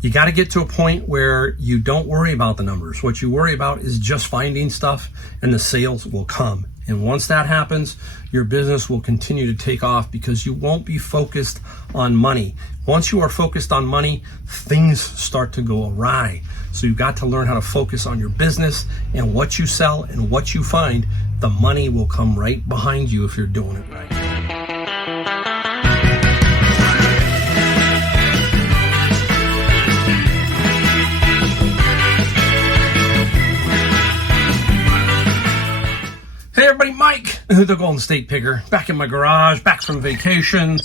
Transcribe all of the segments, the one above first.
You got to get to a point where you don't worry about the numbers. What you worry about is just finding stuff, and the sales will come. And once that happens, your business will continue to take off because you won't be focused on money. Once you are focused on money, things start to go awry. So you've got to learn how to focus on your business and what you sell and what you find. The money will come right behind you if you're doing it right. Hey everybody, Mike, the Golden State Picker, back in my garage, back from vacation,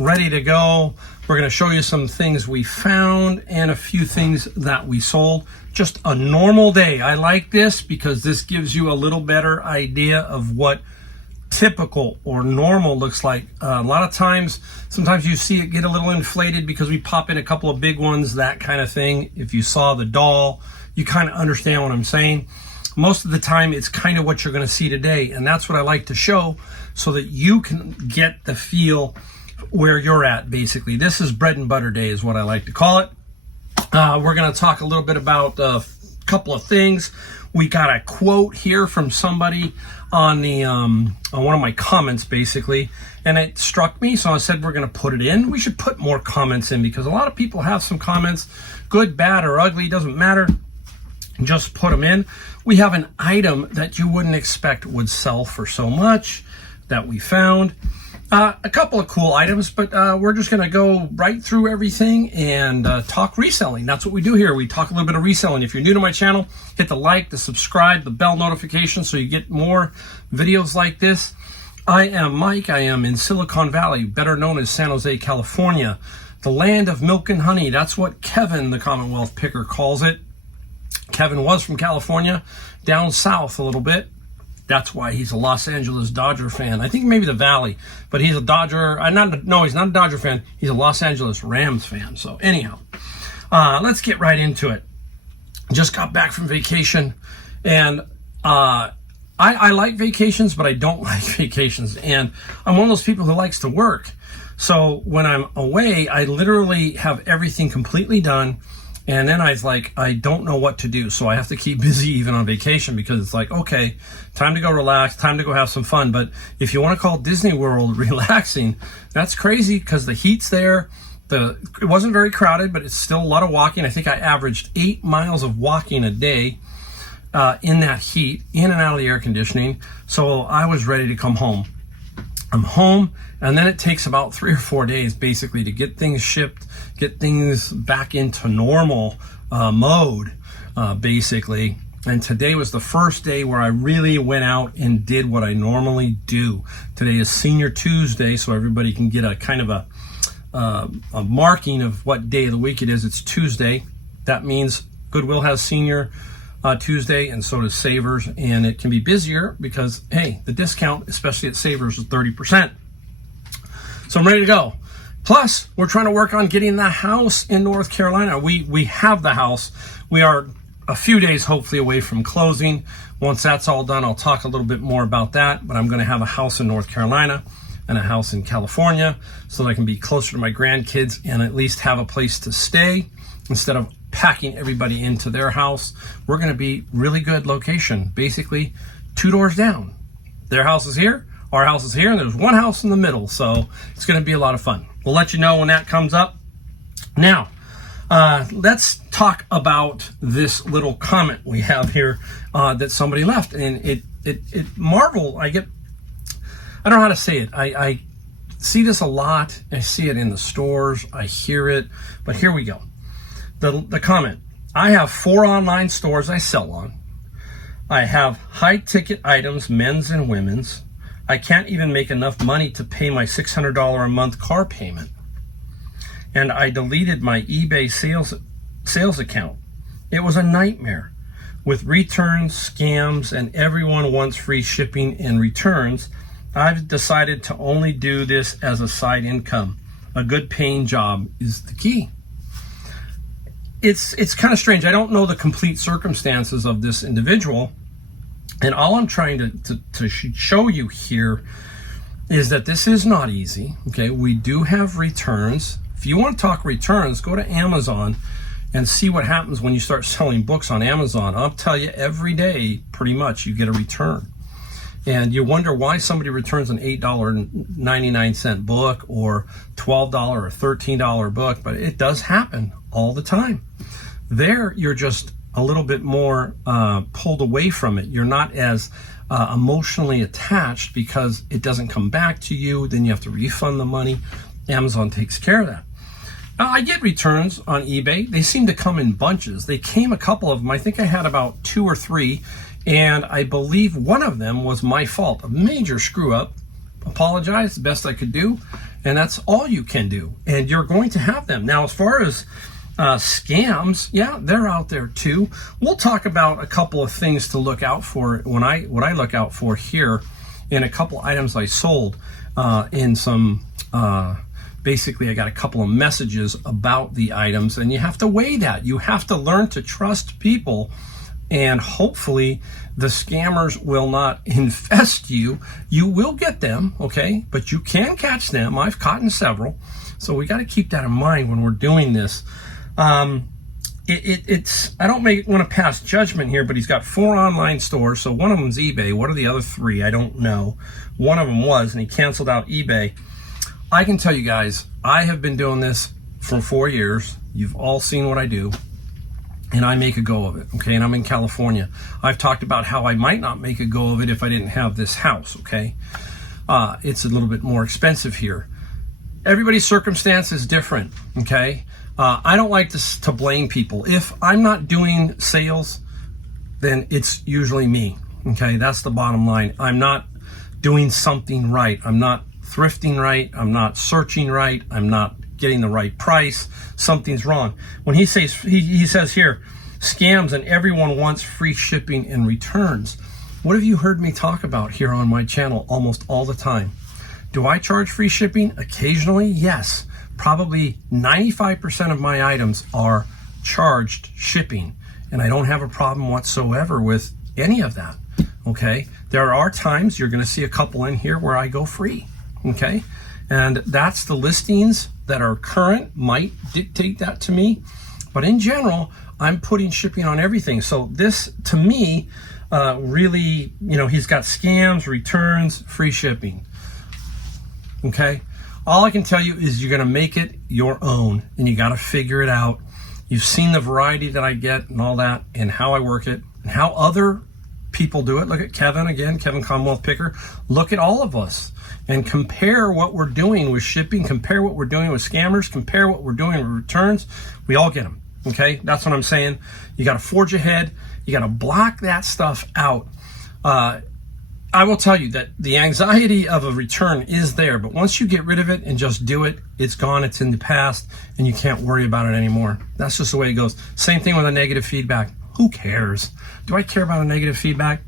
ready to go. We're going to show you some things we found and a few things that we sold. Just a normal day. I like this because this gives you a little better idea of what typical or normal looks like. A lot of times, sometimes you see it get a little inflated because we pop in a couple of big ones, that kind of thing. If you saw the doll, you kind of understand what I'm saying. Most of the time, it's kind of what you're going to see today, and that's what I like to show so that you can get the feel where you're at, basically. This is bread and butter day is what I like to call it. We're going to talk a little bit about a couple of things. We got a quote here from somebody on the on one of my comments, basically, and it struck me, so I said we're going to put it in. We should put more comments in because a lot of people have some comments, good, bad, or ugly, doesn't matter. Just put them in. We have an item that you wouldn't expect would sell for so much that we found. A couple of cool items, but we're just going to go right through everything and talk reselling. That's what we do here. We talk a little bit of reselling. If you're new to my channel, hit the like, the subscribe, the bell notification so you get more videos like this. I am Mike. I am in Silicon Valley, better known as San Jose, California, the land of milk and honey. That's what Kevin, the Commonwealth Picker, calls it. Kevin was from California, down south a little bit. That's why he's a Los Angeles Dodger fan. I think maybe the Valley, but he's a Dodger. No, he's not a Dodger fan. He's a Los Angeles Rams fan. So anyhow, let's get right into it. Just got back from vacation, and I like vacations, but I don't like vacations. And I'm one of those people who likes to work. So when I'm away, I literally have everything completely done. And then I don't know what to do. So I have to keep busy even on vacation because it's like, okay, time to go relax, time to go have some fun. But if you want to call Disney World relaxing, that's crazy because the heat's there. It wasn't very crowded, but it's still a lot of walking. I think I averaged 8 miles of walking a day in that heat, in and out of the air conditioning. So I was ready to come home. I'm home, and then it takes about 3 or 4 days basically to get things shipped, get things back into normal mode, basically. And today was the first day where I really went out and did what I normally do. Today is Senior Tuesday, so everybody can get a kind of a marking of what day of the week it is. It's Tuesday. That means Goodwill has Senior Tuesday, and so does Savers, and it can be busier because, hey, the discount, especially at Savers, is 30%. So I'm ready to go. Plus, we're trying to work on getting the house in North Carolina. We have the house. We are a few days, hopefully, away from closing. Once that's all done, I'll talk a little bit more about that, but I'm going to have a house in North Carolina and a house in California so that I can be closer to my grandkids and at least have a place to stay instead of packing everybody into their house. We're going to be really good location, basically 2 doors down. Their house is here, our house is here, and there's one house in the middle, so it's going to be a lot of fun. We'll let you know when that comes up. Now, let's talk about this little comment we have here that somebody left, and it marvel. I don't know how to say it. I see this a lot. I see it in the stores. I hear it, but here we go. The comment, I have 4 online stores I sell on. I have high ticket items, men's and women's. I can't even make enough money to pay my $600 a month car payment. And I deleted my eBay sales account. It was a nightmare with returns, scams, and everyone wants free shipping and returns. I've decided to only do this as a side income. A good paying job is the key. It's kind of strange. I don't know the complete circumstances of this individual, and all I'm trying to show you here is that this is not easy. Okay, we do have returns. If you want to talk returns, go to Amazon. and see what happens when you start selling books on Amazon. I'll tell you, every day, pretty much, you get a return. And you wonder why somebody returns an $8.99 book or $12 or $13 book, but it does happen all the time. There, you're just a little bit more pulled away from it. You're not as emotionally attached because it doesn't come back to you. Then you have to refund the money. Amazon takes care of that. I get returns on eBay. They seem to come in bunches. They came, a couple of them. I think I had about 2 or 3. And I believe one of them was my fault, a major screw up. Apologize, the best I could do, and that's all you can do. And you're going to have them. Now, as far as scams, yeah, they're out there too. We'll talk about a couple of things to look out for what I look out for here in a couple items I sold in some. Basically, I got a couple of messages about the items, and you have to weigh that. You have to learn to trust people. And hopefully the scammers will not infest you. You will get them, okay? But you can catch them. I've caught several. So we got to keep that in mind when we're doing this. It's I don't want to pass judgment here, but he's got 4 online stores. So one of them's eBay. What are the other 3? I don't know. One of them was, and he canceled out eBay. I can tell you guys, I have been doing this for 4 years. You've all seen what I do. And I make a go of it, okay? And I'm in California. I've talked about how I might not make a go of it if I didn't have this house, okay? It's a little bit more expensive here. Everybody's circumstance is different, okay? I don't like to blame people. If I'm not doing sales, then it's usually me, okay? That's the bottom line. I'm not doing something right. I'm not thrifting right. I'm not searching right. I'm not getting the right price. Something's wrong. When he says here, scams and everyone wants free shipping and returns. What have you heard me talk about here on my channel almost all the time? Do I charge free shipping? Occasionally, yes. Probably 95% of my items are charged shipping, and I don't have a problem whatsoever with any of that, okay? There are times you're going to see a couple in here where I go free, okay? And that's the listings that are current might dictate that to me. But in general, I'm putting shipping on everything. So this, to me, really, he's got scams, returns, free shipping. Okay? All I can tell you is you're going to make it your own, and you got to figure it out. You've seen the variety that I get and all that, and how I work it, and how other people do it. Look at Kevin again, Kevin Commonwealth Picker. Look at all of us and compare what we're doing with shipping, compare what we're doing with scammers, compare what we're doing with returns. We all get them, okay? That's what I'm saying. You got to forge ahead. You got to block that stuff out. I will tell you that the anxiety of a return is there, but once you get rid of it and just do it, it's gone, it's in the past, and you can't worry about it anymore. That's just the way it goes. Same thing with a negative feedback. Who cares? Do I care about a negative feedback?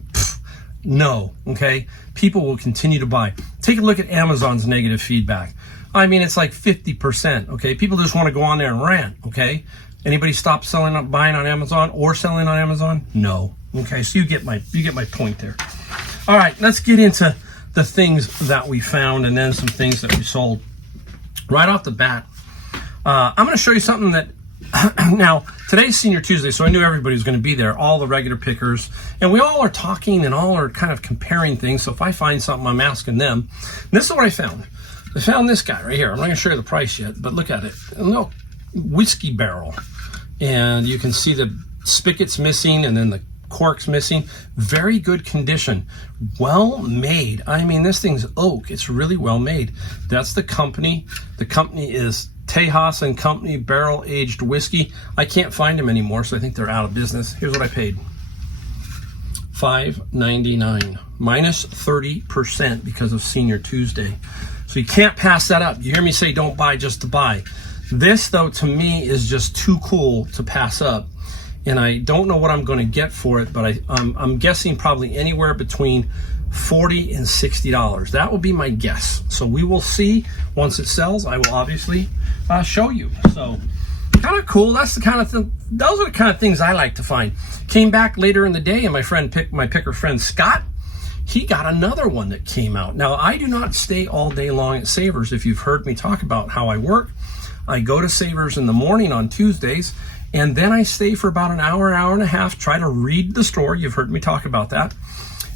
No, okay? People will continue to buy. Take a look at Amazon's negative feedback. I mean, it's like 50%, okay? People just want to go on there and rant, okay? Anybody stop buying on Amazon or selling on Amazon? No. Okay, so you get my point there. All right, let's get into the things that we found and then some things that we sold. Right off the bat, I'm going to show you something that now, today's Senior Tuesday, so I knew everybody was going to be there, all the regular pickers, and we all are talking and all are kind of comparing things, so if I find something, I'm asking them. And this is what I found. I found this guy right here. I'm not going to show you the price yet, but look at it. A little whiskey barrel, and you can see the spigot's missing and then the cork's missing. Very good condition. Well made. I mean, this thing's oak. It's really well made. That's the company. The company is Tejas and Company Barrel Aged Whiskey. I can't find them anymore, so I think they're out of business. Here's what I paid. $5.99 minus 30% because of Senior Tuesday. So you can't pass that up. You hear me say don't buy just to buy. This, though, to me is just too cool to pass up. And I don't know what I'm going to get for it, but I'm guessing probably anywhere between $40 and $60. That will be my guess. So we will see once it sells. I will obviously show you. So kind of cool. That's the kind of thing. Those are the kind of things I like to find. Came back later in the day, and my picker friend Scott, he got another one that came out. Now I do not stay all day long at Savers. If you've heard me talk about how I work, I go to Savers in the morning on Tuesdays, And then I stay for about an hour and a half, try to read the store. You've heard me talk about that.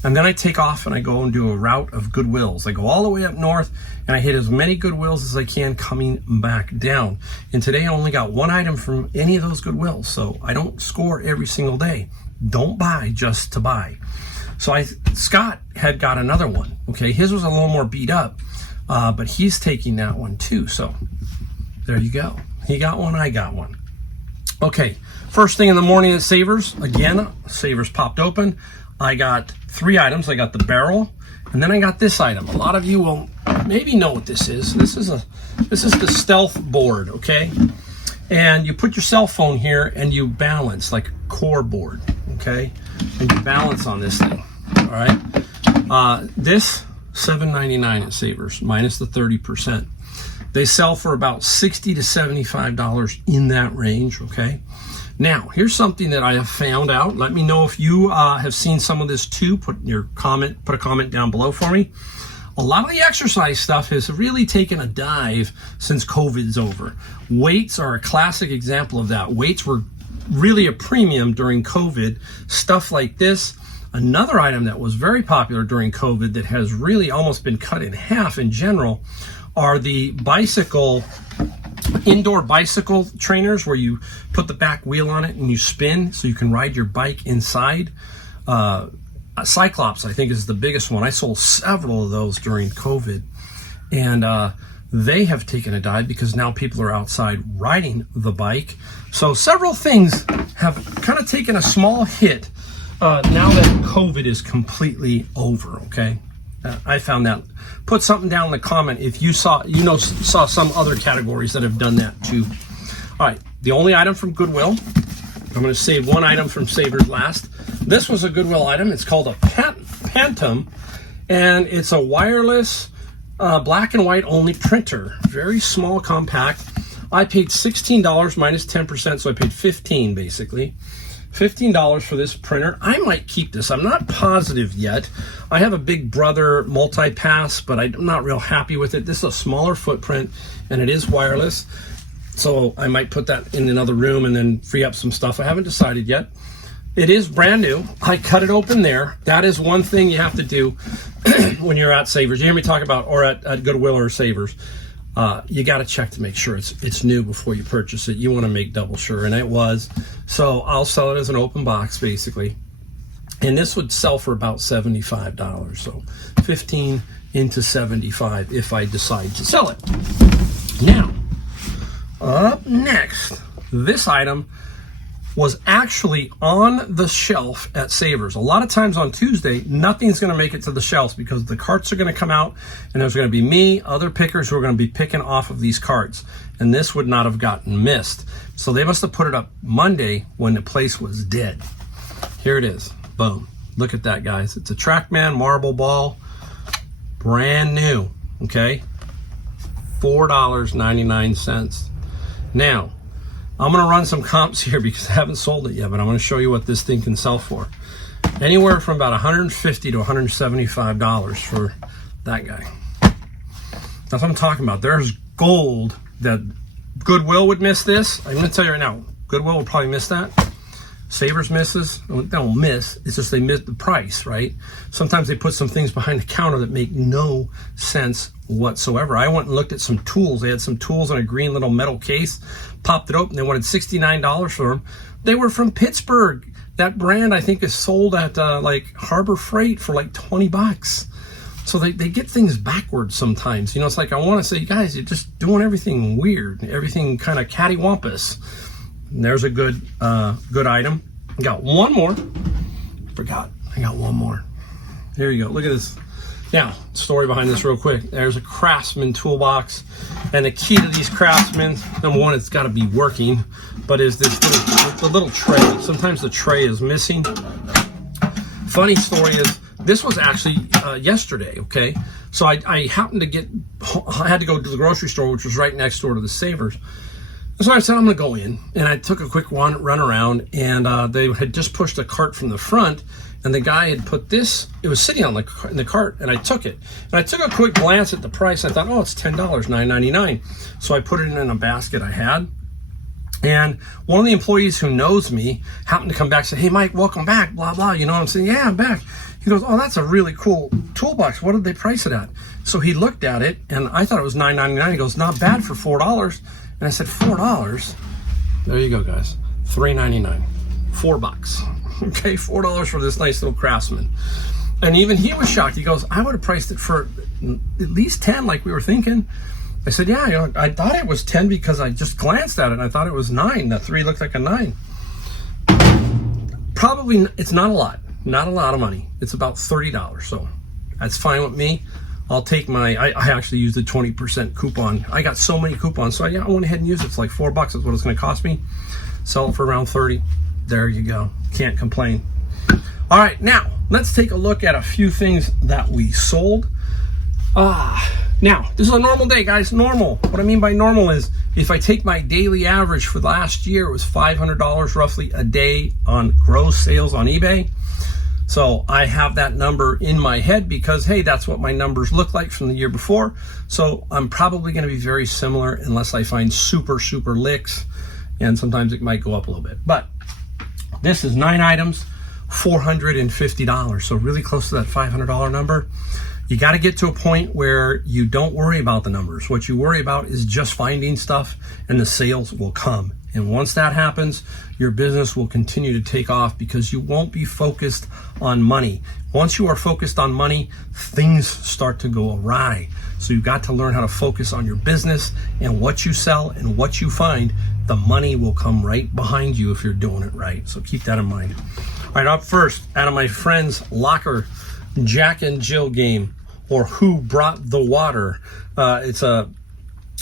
And then I take off and I go and do a route of Goodwills. I go all the way up north and I hit as many Goodwills as I can coming back down. And today I only got one item from any of those Goodwills, so I don't score every single day. Don't buy just to buy. So Scott had got another one, okay? His was a little more beat up, but he's taking that one too. So there you go. He got one, I got one. Okay, first thing in the morning at Savers, again, Savers popped open. I got 3 items. I got the barrel, and then I got this item. A lot of you will maybe know what this is. This is the stealth board, okay? And you put your cell phone here and you balance like a core board, okay? And you balance on this thing, all right? This $7.99 at Savers minus the 30%. They sell for about $60 to $75 in that range, okay? Now, here's something that I have found out. Let me know if you have seen some of this too. Put a comment down below for me. A lot of the exercise stuff has really taken a dive since COVID's over. Weights are a classic example of that. Weights were really a premium during COVID. Stuff like this. Another item that was very popular during COVID that has really almost been cut in half in general are the indoor bicycle trainers where you put the back wheel on it and you spin so you can ride your bike inside. Cyclops, I think, is the biggest one. I sold several of those during COVID, and they have taken a dive because now people are outside riding the bike. So several things have kind of taken a small hit now that COVID is completely over, okay? I found that. Put something down in the comment if you saw some other categories that have done that too. All right, the only item from Goodwill. I'm going to save one item from Savers last. This was a Goodwill item. It's called a Phantom, and it's a wireless black and white only printer. Very small, compact. I paid $16 minus 10%, so I paid $15 basically. $15 for this printer. I might keep this. I'm not positive yet. I have a Big Brother multi-pass, but I'm not real happy with it. This is a smaller footprint, and it is wireless. So I might put that in another room and then free up some stuff. I haven't decided yet. It is brand new. I cut it open there. That is one thing you have to do when you're at Savers. You hear me talk about, or at Goodwill or Savers. You got to check to make sure it's new before you purchase it. You want to make double sure, and it was. So I'll sell it as an open box, basically. And this would sell for about $75. So 15 into 75 if I decide to sell it. Now, up next, this item was actually on the shelf at Savers. A lot of times on Tuesday, nothing's going to make it to the shelves because the carts are going to come out and there's going to be me, other pickers who are going to be picking off of these carts. And this would not have gotten missed. So they must have put it up Monday when the place was dead. Here it is. Boom. Look at that, guys. It's a TrackMan marble ball. Brand new. Okay? $4.99. Now, I'm going to run some comps here because I haven't sold it yet, but I'm going to show you what this thing can sell for. Anywhere from about $150 to $175 for that guy. That's what I'm talking about. There's gold that Goodwill would miss this. I'm going to tell you right now, Goodwill will probably miss that. Savers misses. They don't miss. It's just they miss the price, right? Sometimes they put some things behind the counter that make no sense whatsoever. I went and looked at some tools. They had some tools in a green little metal case. Popped it open. They wanted $69 for them. They were from Pittsburgh. That brand, I think, is sold at like Harbor Freight for like $20. So they get things backwards sometimes. You know, it's like I want to say, guys, you're just doing everything weird, everything kind of cattywampus. And there's a good item. I got one more. Forgot. I got one more. Here you go. Look at this. Now, story behind this real quick. There's a Craftsman toolbox. And the key to these Craftsmen, number one, it's got to be working, but is this little tray. Sometimes the tray is missing. Funny story is, this was actually yesterday, okay? So I happened to I had to go to the grocery store, which was right next door to the Savers. So I said, I'm going to go in, and I took a quick run around, and they had just pushed a cart from the front, and the guy had put this, it was sitting in the cart, and I took it. And I took a quick glance at the price, and I thought, oh, it's $10, $9.99. So I put it in a basket I had, And one of the employees who knows me happened to come back and say, hey, Mike, welcome back, blah, blah. You know what I'm saying? Yeah, I'm back. He goes, oh, that's a really cool toolbox. What did they price it at? So he looked at it, and I thought it was $9.99. He goes, not bad for $4. And I said, $4? There you go, guys. $3.99. $4. Okay, $4 for this nice little Craftsman. And even he was shocked. He goes, I would have priced it for at least 10 like we were thinking. I said, yeah, you know, I thought it was 10 because I just glanced at it and I thought it was 9. The 3 looked like a 9. Probably, it's not a lot. Not a lot of money. It's about $30. So that's fine with me. I'll take my, I actually used a 20% coupon. I got so many coupons. So I went ahead and used it. It's like $4. That's what it's going to cost me. Sell it for around 30. There you go. Can't complain. All right, now let's take a look at a few things that we sold. Now, this is a normal day, guys. Normal. What I mean by normal is if I take my daily average for last year, it was $500 roughly a day on gross sales on eBay. So I have that number in my head because, hey, that's what my numbers look like from the year before. So I'm probably going to be very similar unless I find super, super licks. And sometimes it might go up a little bit. But this is 9 items, $450. So really close to that $500 number. You got to get to a point where you don't worry about the numbers. What you worry about is just finding stuff and the sales will come. And once that happens, your business will continue to take off because you won't be focused on money. Once you are focused on money, things start to go awry. So you've got to learn how to focus on your business and what you sell and what you find. The money will come right behind you if you're doing it right. So keep that in mind. All right, up first, out of my friend's locker, Jack and Jill game, or Who Brought the Water.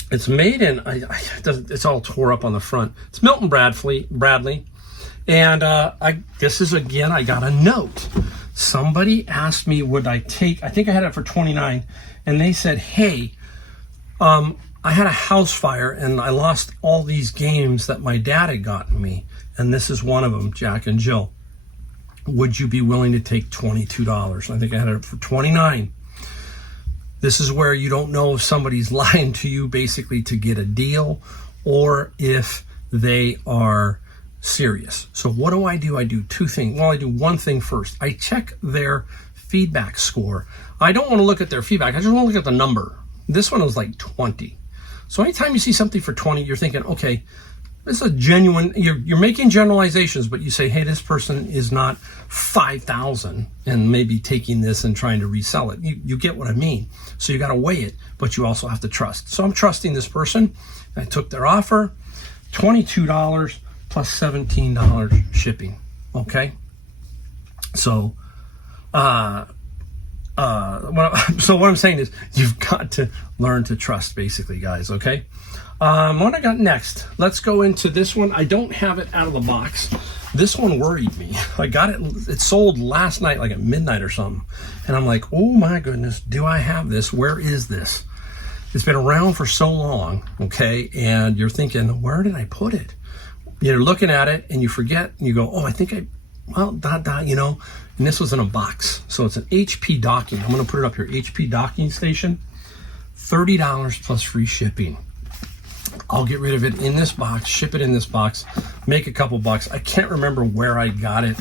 It's made in, it's all tore up on the front. It's Milton Bradley. And this is, again, I got a note. Somebody asked me, would I take, I think I had it for $29. And they said, hey, I had a house fire and I lost all these games that my dad had gotten me. And this is one of them, Jack and Jill. Would you be willing to take $22? I think I had it for $29. This is where you don't know if somebody's lying to you basically to get a deal or if they are serious. So what do? I do 2 things. Well, I do one thing first. I check their feedback score. I don't want to look at their feedback. I just want to look at the number. This one was like 20. So anytime you see something for 20, you're thinking, okay, this is a genuine, you're making generalizations, but you say, hey, this person is not 5,000 and maybe taking this and trying to resell it. You get what I mean. So you got to weigh it, but you also have to trust. So I'm trusting this person. I took their offer, $22 plus $17 shipping. Okay. So, what I'm saying is you've got to learn to trust basically, guys. Okay. What I got next, let's go into this one. I don't have it out of the box. This one worried me. I got it, it sold last night, like at midnight or something. And I'm like, oh my goodness, do I have this? Where is this? It's been around for so long, okay? And you're thinking, where did I put it? You're looking at it and you forget and you go, oh, I think you know, and this was in a box. So it's an HP docking. I'm gonna put it up here, HP docking station, $30 plus free shipping. I'll get rid of it in this box, ship it in this box, make a couple bucks. I can't remember where I got it,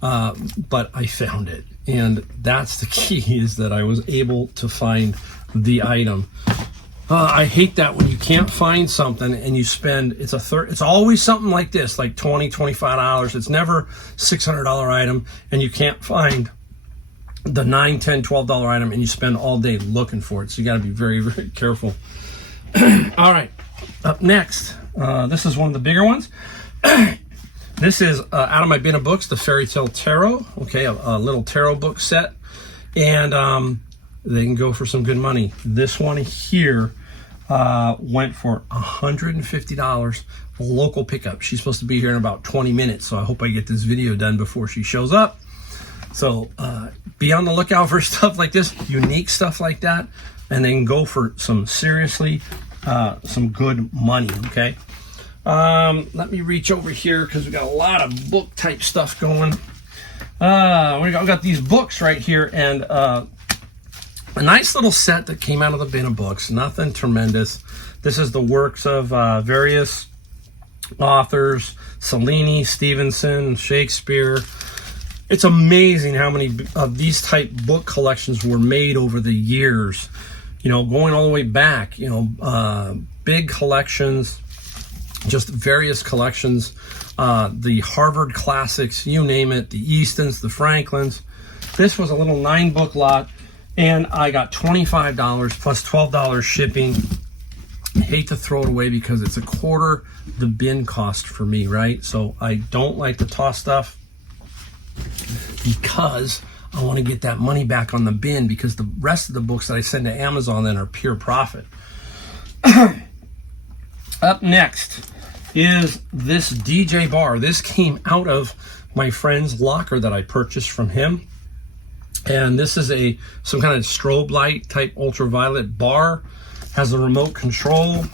but I found it. And that's the key, is that I was able to find the item. I hate that when you can't find something and you spend, it's always something like this, like $20, $25. It's never $600 item and you can't find the $9, $10, $12 item and you spend all day looking for it. So you got to be very, very careful. All right. Up next, this is one of the bigger ones. This is out of my bin of books, the Fairy Tale Tarot. Okay, a little tarot book set. And they can go for some good money. This one here went for $150, local pickup. She's supposed to be here in about 20 minutes, so I hope I get this video done before she shows up. So be on the lookout for stuff like this, unique stuff like that, and they can go for some seriously some good money. Okay, let me reach over here because we got a lot of book type stuff going. We got these books right here, and a nice little set that came out of the bin of books. Nothing tremendous. This is the works of various authors, Cellini, Stevenson, Shakespeare. It's amazing how many of these type book collections were made over the years, you know, going all the way back, you know, big collections, just various collections, the Harvard classics, you name it, the Eastons, the Franklins. This was a little 9-book lot, and I got $25 plus $12 shipping. I hate to throw it away because it's a quarter the bin cost for me, right? So I don't like to toss stuff because I want to get that money back on the bin, because the rest of the books that I send to Amazon then are pure profit. Up next is this DJ bar. This came out of my friend's locker that I purchased from him. And this is some kind of strobe light type ultraviolet bar. Has a remote control.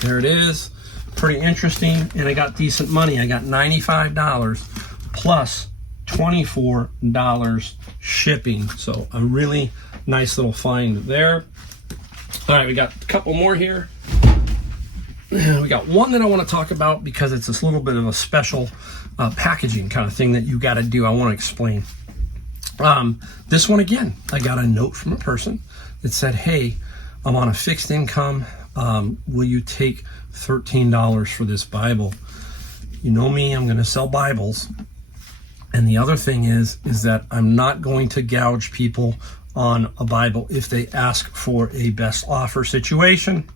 There it is. Pretty interesting. And I got decent money. I got $95 plus $24 shipping. So a really nice little find there. All right, we got a couple more here. We got one that I want to talk about because it's this little bit of a special packaging kind of thing that you got to do. I want to explain. This one again, I got a note from a person that said, hey, I'm on a fixed income. Will you take $13 for this Bible? You know me, I'm going to sell Bibles. And the other thing is that I'm not going to gouge people on a Bible if they ask for a best offer situation.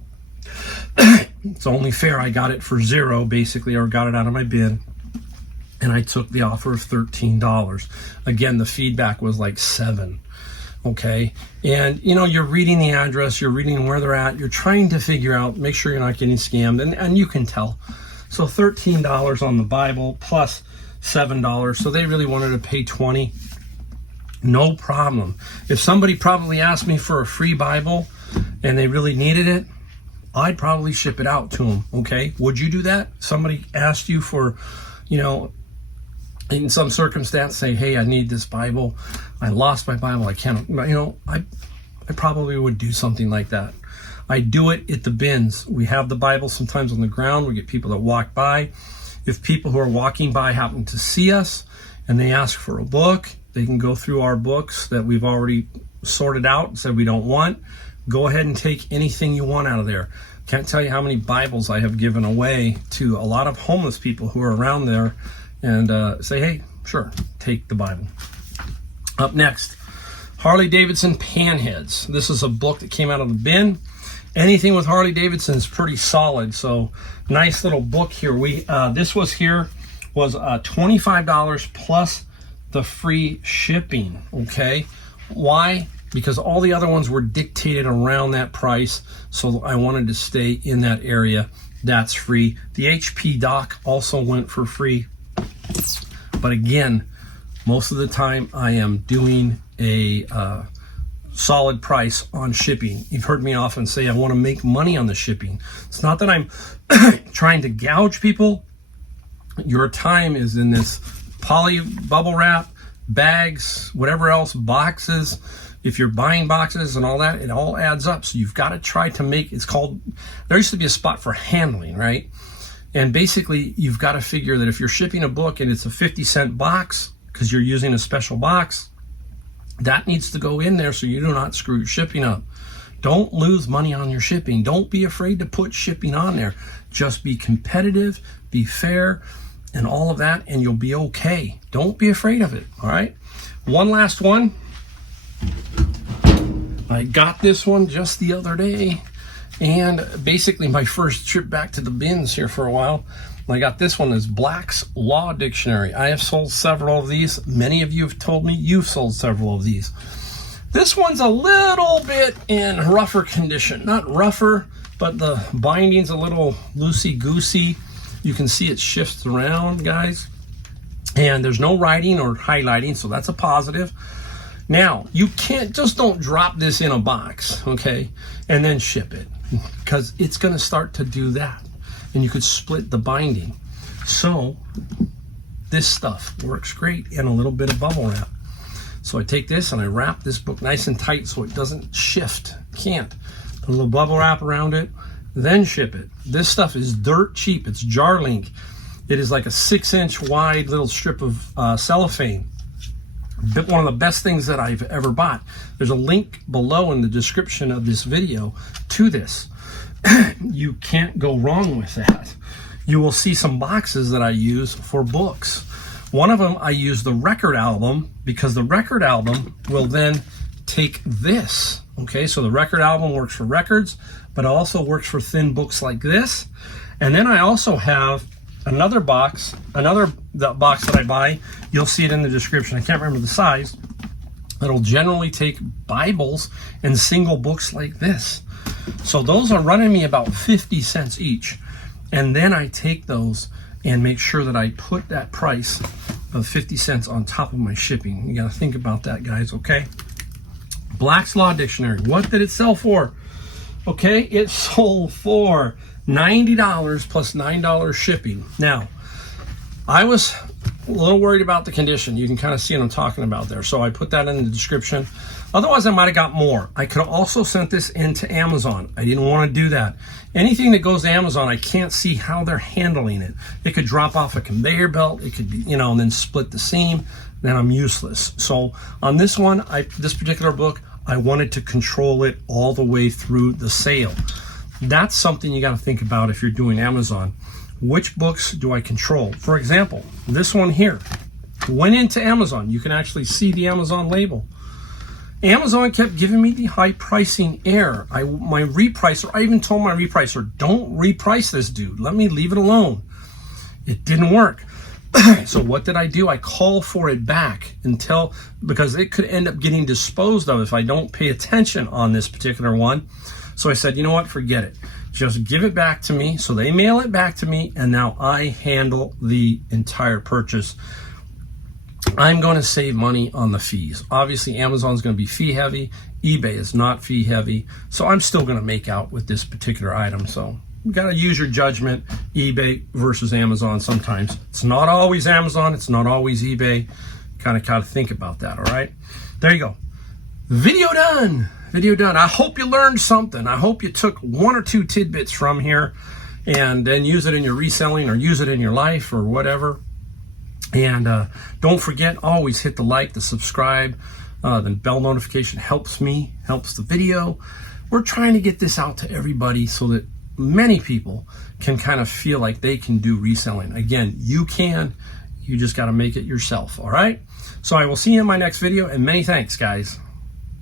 It's only fair. I got it for $0 basically, or got it out of my bin, and I took the offer of $13. Again, the feedback was like $7. Okay, and you know, you're reading the address, you're reading where they're at, you're trying to figure out, make sure you're not getting scammed, and you can tell. So $13 on the Bible plus $7, so they really wanted to pay $20. No problem. If somebody probably asked me for a free Bible and they really needed it, I'd probably ship it out to them. Okay, would you do that? Somebody asked you for, you know, in some circumstance, say, hey, I need this Bible. I lost my Bible. I can't, you know, I probably would do something like that. I do it at the bins. We have the Bible sometimes on the ground. We get people that walk by. If people who are walking by happen to see us and they ask for a book, they can go through our books that we've already sorted out and said we don't want. Go ahead and take anything you want out of there. Can't tell you how many Bibles I have given away to a lot of homeless people who are around there, and say, hey, sure, take the Bible. Up next, Harley Davidson Panheads. This is a book that came out of the bin. Anything with Harley Davidson is pretty solid, so nice little book here. This was $25 plus the free shipping, okay? Why? Because all the other ones were dictated around that price, so I wanted to stay in that area. That's free. The HP dock also went for free. But again, most of the time I am doing a solid price on shipping. You've heard me often say I want to make money on the shipping. It's not that I'm trying to gouge people. Your time is in this poly bubble wrap, bags, whatever else, boxes. If you're buying boxes and all that, it all adds up. So you've got to try to make, it's called, there used to be a spot for handling, right? And basically, you've got to figure that if you're shipping a book and it's a 50-cent box, because you're using a special box, that needs to go in there so you do not screw your shipping up. Don't lose money on your shipping. Don't be afraid to put shipping on there. Just be competitive, be fair, and all of that, and you'll be okay. Don't be afraid of it, all right? One last one. I got this one just the other day, and basically my first trip back to the bins here for a while. I got this one, is Black's Law Dictionary. I have sold several of these. Many of you have told me you've sold several of these. This one's a little bit in rougher condition. Not rougher, but the binding's a little loosey-goosey. You can see it shifts around, guys. And there's no writing or highlighting, so that's a positive. Now, you can't, just don't drop this in a box, okay, and then ship it, because it's going to start to do that. And you could split the binding. So this stuff works great in a little bit of bubble wrap. So I take this and I wrap this book nice and tight so it doesn't shift. Can't. Put a little bubble wrap around it, then ship it. This stuff is dirt cheap. It's jar link. It is like a 6-inch wide little strip of cellophane. One of the best things that I've ever bought. There's a link below in the description of this video to this. You can't go wrong with that. You will see some boxes that I use for books. One of them, I use the record album, because the record album will then take this. Okay, so the record album works for records, but it also works for thin books like this. And then I also have another box, the box that I buy, you'll see it in the description. I can't remember the size. It'll generally take Bibles and single books like this. So those are running me about 50 cents each. And then I take those and make sure that I put that price of 50 cents on top of my shipping. You got to think about that, guys, okay? Black's Law Dictionary. What did it sell for? Okay, it sold for $90 plus $9 shipping. Now, I was a little worried about the condition. You can kind of see what I'm talking about there. So I put that in the description. Otherwise, I might have got more. I could have also sent this into Amazon. I didn't want to do that. Anything that goes to Amazon, I can't see how they're handling it. It could drop off a conveyor belt. It could be, you know, and then split the seam. Then I'm useless. So on this one, this particular book, I wanted to control it all the way through the sale. That's something you got to think about if you're doing Amazon. Which books do I control? For example, this one here went into Amazon. You can actually see the Amazon label. Amazon kept giving me the high pricing error. My repricer, I even told my repricer, don't reprice this dude. Let me leave it alone. It didn't work. So what did I do? I call for it back because it could end up getting disposed of if I don't pay attention on this particular one. So I said, you know what? Forget it. Just give it back to me. So they mail it back to me, and now I handle the entire purchase. I'm going to save money on the fees. Obviously, Amazon's going to be fee heavy. eBay is not fee heavy. So I'm still going to make out with this particular item. So you got to use your judgment, eBay versus Amazon sometimes. It's not always Amazon. It's not always eBay. Kind of got to think about that, all right? There you go. Video done. Video done. I hope you learned something. I hope you took one or two tidbits from here and then use it in your reselling or use it in your life or whatever. And don't forget, always hit the like, the subscribe, the bell notification helps me, helps the video. We're trying to get this out to everybody so that many people can kind of feel like they can do reselling. Again, you can. You just got to make it yourself, all right? So I will see you in my next video, and many thanks, guys.